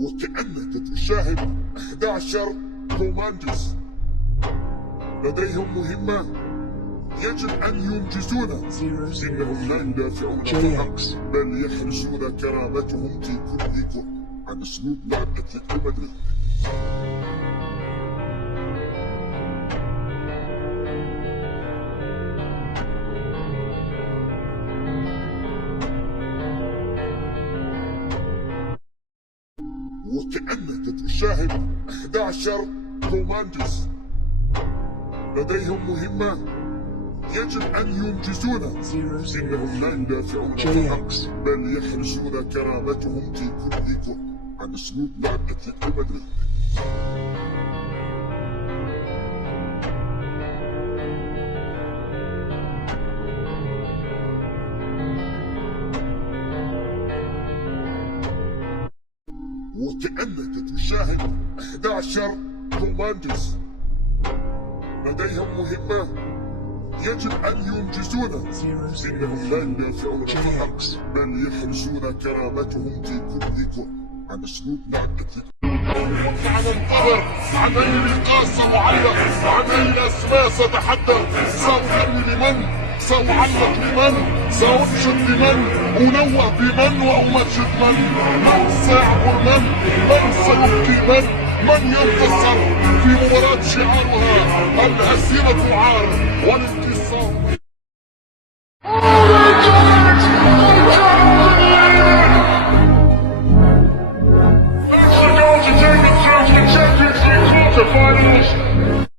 وكأنك تشاهد 11 كوماندوز لديهم مهمة يجب أن ينجزونها. إنهم لا يدافعون فقط بل يحرسون كرامتهم في كل كرة عن أسلوب لعب أتلتيكو مدريد. وكأنك تشاهد 11 كوماندوز لديهم مهمة يجب أن ينجزونها. إنهم لا يدافعون فقط بل يحرسون كرامتهم في كل كرة عن أسلوب لعب أتلتيكو مدريد. وكأنك تشاهد 11 كوماندوز لديهم مهمة يجب أن ينجزونها. إنهم لا يدافعون فقط بل يحرسون كرامتهم في كل كرة عن أسلوب لعب أتلتيكو. عن القهر، عن أي لقاء سأعلق، عن أي أسماء سأتحدث، سأغني لمن، سأعلق لمن، سأنشد لمن، أنوه بمن وأمجد من سيعبر من سيبكي من ينتصر في مباراة شعارها الهزيمة عار